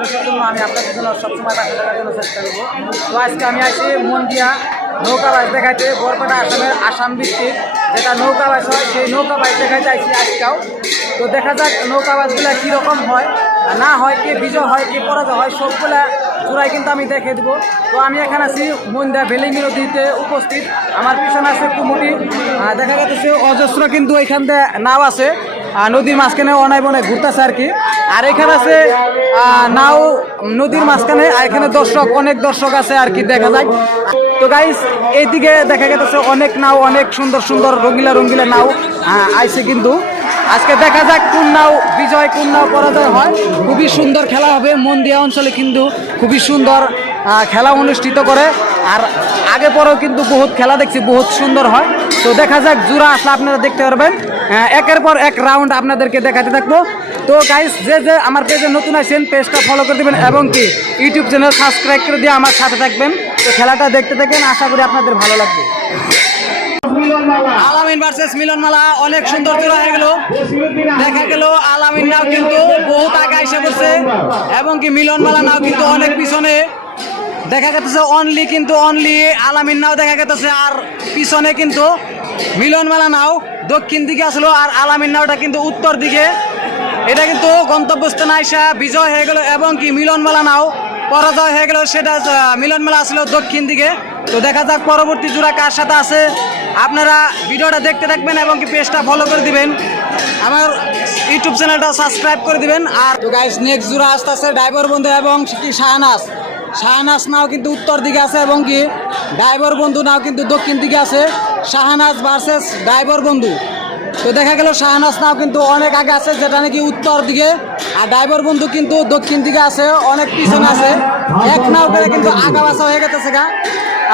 মানুষের জন্য আমি আপনাদের জন্য সবসময় পাশে থাকার জন্য চেষ্টা করব। তো আজকে আমি আসি মন দিয়া নৌকা বাইচ দেখাইতে, বরপেটা আসামের আসাম ভিত্তিক যেটা নৌকা বাইচ হয়, সেই নৌকা বাইচ দেখাইতে আইসি আজকেও। তো দেখা যাক নৌকা বাইচগুলো কীরকম হয় না হয় কে বিজয় হয়, কে পরাজয় হয়, সবগুলা চূড়াই কিন্তু আমি দেখে দেবো। তো আমি এখানে আছি মন্দা ভেলিঙ্গি নদীতে উপস্থিত। আমার পিছনে আছে কুমুটি। দেখা যাচ্ছে অজস্র কিন্তু এখান নাও আছে। নদীর মাঝখানে অনাই বনায় ঘুরতেছে আর কি। আর এখানে আছে নাও নদীর মাঝখানে, আর এখানে দর্শক, অনেক দর্শক আছে আর কি দেখা যায়। তো গাইস এইদিকে দেখা গেছে অনেক নাও, অনেক সুন্দর সুন্দর রঙ্গিলা রঙ্গিলা নাও আইছে কিন্তু। আজকে দেখা যাক কোন নাও বিজয়, কোন নাও পরাজয় হয়। খুবই সুন্দর খেলা হবে মন্দিয়া অঞ্চলে কিন্তু, খুবই সুন্দর খেলা অনুষ্ঠিত করে। আর আগে পরেও কিন্তু বহুত খেলা দেখছি, বহুত সুন্দর হয়। তো দেখা যাক, জোড়া আসলে আপনারা দেখতে পারবেন। একের পর এক রাউন্ড আপনাদেরকে দেখাতে থাকব। তো গাইস যে যে আমার পেজে নতুন আছেন পেজটা ফলো করে দেবেন এবং কি ইউটিউব চ্যানেল সাবস্ক্রাইব করে দিয়ে আমার সাথে থাকবেন। তো খেলাটা দেখতে থাকেন, আশা করি আপনাদের ভালো লাগবে। অনেক সুন্দর হয়ে গেল। দেখা গেল, আলামিন নাও কিন্তু বহুত আগে পড়ছে। এবং কি মিলনমালা নাও কিন্তু অনেক পিছনে। দেখা গেছে অনলি কিন্তু অনলি আলামিন নাও দেখা গেছে আর পিছনে কিন্তু মিলনমালা নাও, দক্ষিণ দিকে আসলো, আর আলামিন নাওটা কিন্তু উত্তর দিকে। এটা কিন্তু গন্তব্যস্থানে আইসা বিজয় হয়ে গেল, এবং কি মিলনমেলা নাও, পরাজয় হয়ে গেল, সেটা মিলনমেলা আসলো দক্ষিণ দিকে। তো দেখা যাক পরবর্তী জোড়া কার সাথে আছে। আপনারা ভিডিওটা দেখতে থাকবেন এবং কি পেজটা ফলো করে দিবেন। আমার ইউটিউব চ্যানেলটা সাবস্ক্রাইব করে দিবেন। আর তো গাইস নেক্সট জোড়া আসতে আছে ড্রাইভার বন্ধু এবং কি শাহনাজ নাও কিন্তু উত্তর দিকে আছে এবং কি ড্রাইভার বন্ধু নাও কিন্তু দক্ষিণ দিকে আছে। শাহনাজ ভার্সেস ড্রাইভার বন্ধু। তো দেখা গেল শাহনাজ নাও কিন্তু অনেক আগে আছে, যেটা নাকি উত্তর দিকে। আর ড্রাইভার বন্ধু কিন্তু দক্ষিণ দিকে আছে, অনেক পিছনে আছে। এক নাও করে কিন্তু আগা বাসা হয়ে গেছে গা।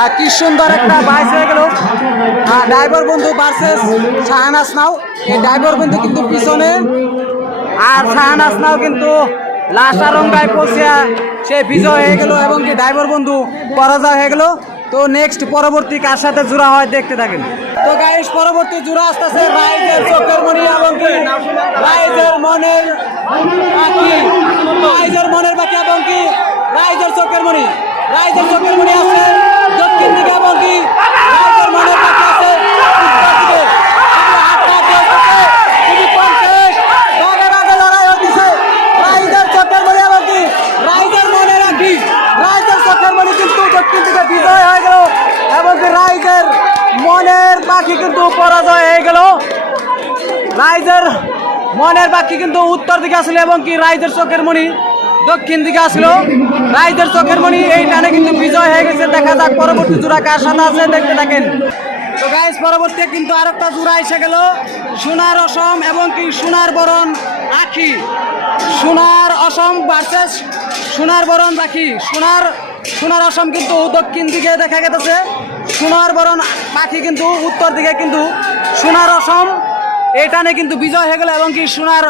আর কি সুন্দর একটা বাইস হয়ে গেল। আর ড্রাইভার বন্ধু ভার্সেস শাহনাজ নাও। এই ড্রাইভার বন্ধু কিন্তু পিছনে। আর শাহনাজ নাও কিন্তু লাসারঙ্গায় পৌঁছিয়া সে বিজয় হয়ে গেল এবং কি ড্রাইভার বন্ধু পরাজয় হয়ে গেল। তো নেক্সট পরবর্তী কার সাথে জোড়া হয় দেখতে থাকেন। তো গাইস পরবর্তী জোড়া আসতেছে রাইজের চোখের মনি এবং কি রাইজের মনের বাকি রাইজের মনের বাকি এবং কি রাইজের চোখের মনি। রাইজের চোখের মনি আছে দক্ষিণ দিকে এবং কি রাইজের মনের পাখি আছে উত্তর দিকে। শুধু হাতটা দিয়ে আসতেছে, শুধু পঞ্চাশ, বাঘে বাঘে লড়াই হইতেছে। রাইজের চোখের মনি এবং কি রাইজের মনে রাখি রাইজের চোখের মনি কিন্তু দক্ষিণ দিকে বিজয় হয়ে গেল এবং কি রাইজের মনের পাখি কিন্তু পরাজয় হয়ে গেল। রাইজের মনের পাখি কিন্তু উত্তর দিকে আসলো এবং কি রাইজের চোখের মণি দক্ষিণ দিকে আসলো। রাইজের চোখের মণি এই টানে কিন্তু বিজয় হয়ে গেছে। দেখা যাক পরবর্তী জোড়া কার সাথে আছে, দেখতে থাকেন। তো গাইস পরবর্তী কিন্তু জোড়া এসে গেল। সোনার অসম এবং কি সোনার বরণ আখি সোনার অসম সোনার বরণ পাখি সোনার সোনার অসম কিন্তু দক্ষিণ দিকে দেখা গেছে। সোনার বরণ পাখি কিন্তু উত্তর দিকে কিন্তু সোনার অসম। এই টানে কিন্তু বিজয় হয়ে গেল এবং কি সোনার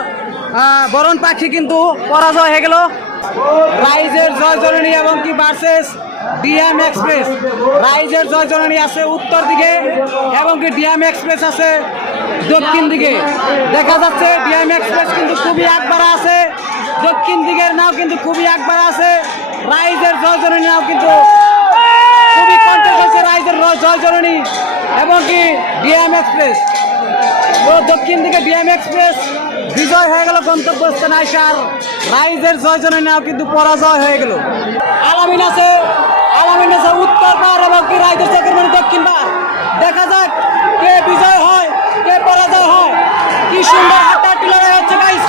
বরণ পাখি কিন্তু পরাজয় হয়ে গেল। রাইজের জয় জননী এবং কি ভার্সেস ডিএম এক্সপ্রেস রাইজের জয় জননী আছে উত্তর দিকে এবং কি ডিএম এক্সপ্রেস আছে দক্ষিণ দিকে। দেখা যাচ্ছে ডিএম এক্সপ্রেস কিন্তু খুবই একবারা আছে। দক্ষিণ দিকের নাও কিন্তু খুবই একবার আছে। রাইজের জয় জননী নাও কিন্তু খুবই কন্টেস্ট হচ্ছে রাইজের র- জয় জননী এবং কি ডিএম এক্সপ্রেস। দক্ষিণ দিকে ডিএম এক্সপ্রেস। বিজয় হয়ে গেল গন্তব্যস্থানে আইসার। রাইজের জয় জননী নাও কিন্তু পরাজয় হয়ে গেল। আলামিন আছে। আলামিন আছে উত্তর পার এবং কি রাইজের চকের মানে দক্ষিণ পার। দেখা যাক কে বিজয় হয়, কে পরাজয় হয়। কি সুন্দর হাতাহাতি লড়াই হচ্ছে গাইস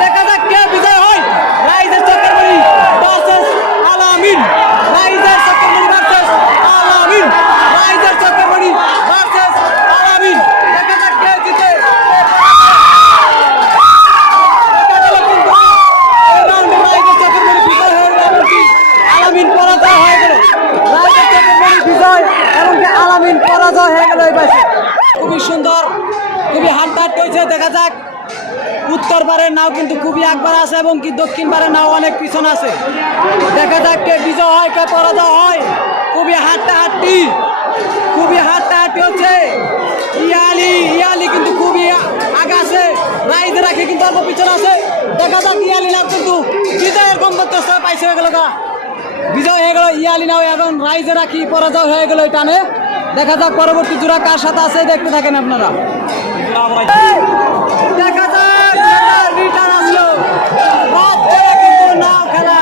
দেখা যাক কে বিজয় হয় রাইজের চকের মণি ভার্সেস আলামিন রাইজের চকের মণি ভার্সেস আলামিন রাইজের চকের মণি ভার্সেস আলামিন দেখা যাক কে জিতে দেখা গেল কিন্তু এই রাউন্ডে রাইজের চকের মণি বিজয় হয়ে গেল এমনকি আলামিন পরাজয় হয়ে গেল রাইজের চকের মণি বিজয় এমনকি আলামিন পাশে খুবই সুন্দর, খুবই হান্টাট হয়েছে দেখা যাক। উত্তর পারের নাও কিন্তু খুবই একবার আছে এবং কি দক্ষিণ পারের নাও অনেক পিছনে আছে। দেখা যাক কে বিজয় হয়, কে পরাজয় হয়। খুবই হাট্টা হাট্টি খুবই হাট্টা হাট্টি হচ্ছে। ইয়ালি ইয়ালি কিন্তু খুবই আগে আছে। রাইজ রাখে কিন্তু অল্প পিছনে আছে। দেখা যাক ইয়ালি নাও কিন্তু বিজয়ের গন্তব্য পাইছে হয়ে গেল বিজয় হয়ে গেল, ইয়ালি নাও এখন রাইজেরা কি পরাজয় হয়ে গেল টানে। দেখা যাক পরবর্তী জোড়া কার সাথে আছে দেখতে থাকেন আপনারা। দেখা যাক রিটার্ন আসলো। কিন্তু নাও খেলা।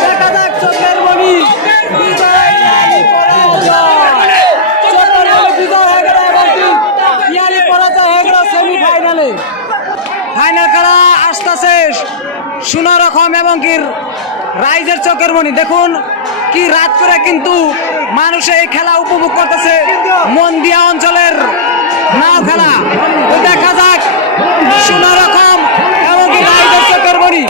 দেখা যাক চোখের মনি ফাইনাল খেলা আসতেছে সোনা রকম এবং কি রাইজের চোখের মনি দেখুন কি রাত করে কিন্তু মানুষ এই খেলা উপভোগ করতেছে মন্দিয়া অঞ্চলের নাও খেলা। দেখা যাক। সোনা রকম এবং কি রাইজের চোখের মনি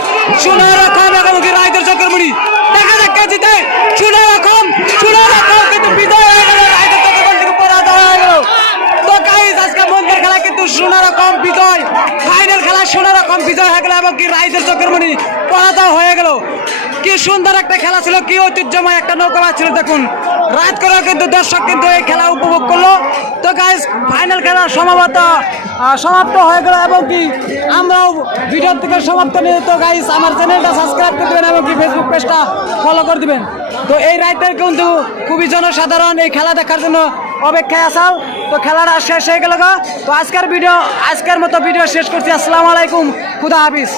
সোনা রকম এবং কি রাইজের চোখের মনি দেখা যাক কে জিতে। সোনা রকম সোনা রকম কিন্তু বিজয় হয়ে গেল। রাইজের চোখের মনি থেকে পরাজয় হয়ে গেল। তো গাইস আজকে মন্দির খেলা কিন্তু সোনা রকম বিজয় ফাইনাল খেলা সোনা রকম বিজয় হয়ে গেল এবং কি রাইজের চোখের মনি পরাজয় হয়ে গেল। কি সুন্দর একটা খেলা ছিল, কি ঐতিহ্যময় একটা নৌকা ছিল, দেখুন। রাত করেও কিন্তু দর্শক কিন্তু এই খেলা উপভোগ করল। তো গাইস ফাইনাল খেলা সম্ভবত সমাপ্ত হয়ে গেল এবং কি আমরাও ভিডিও থেকে সমাপ্ত নিয়ে, তো গাইস আমার চ্যানেলটা সাবস্ক্রাইব করে দেবেন এবং কি ফেসবুক পেজটা ফলো করে দিবেন। তো এই রাইটের কিন্তু খুবই জনসাধারণ এই খেলা দেখার জন্য অপেক্ষায় আসাল তো খেলাটা শেষ হয়ে গেল গা। তো আজকের ভিডিও, আজকের মতো ভিডিও শেষ করছি। আসসালামু আলাইকুম। খুদা হাফিজ।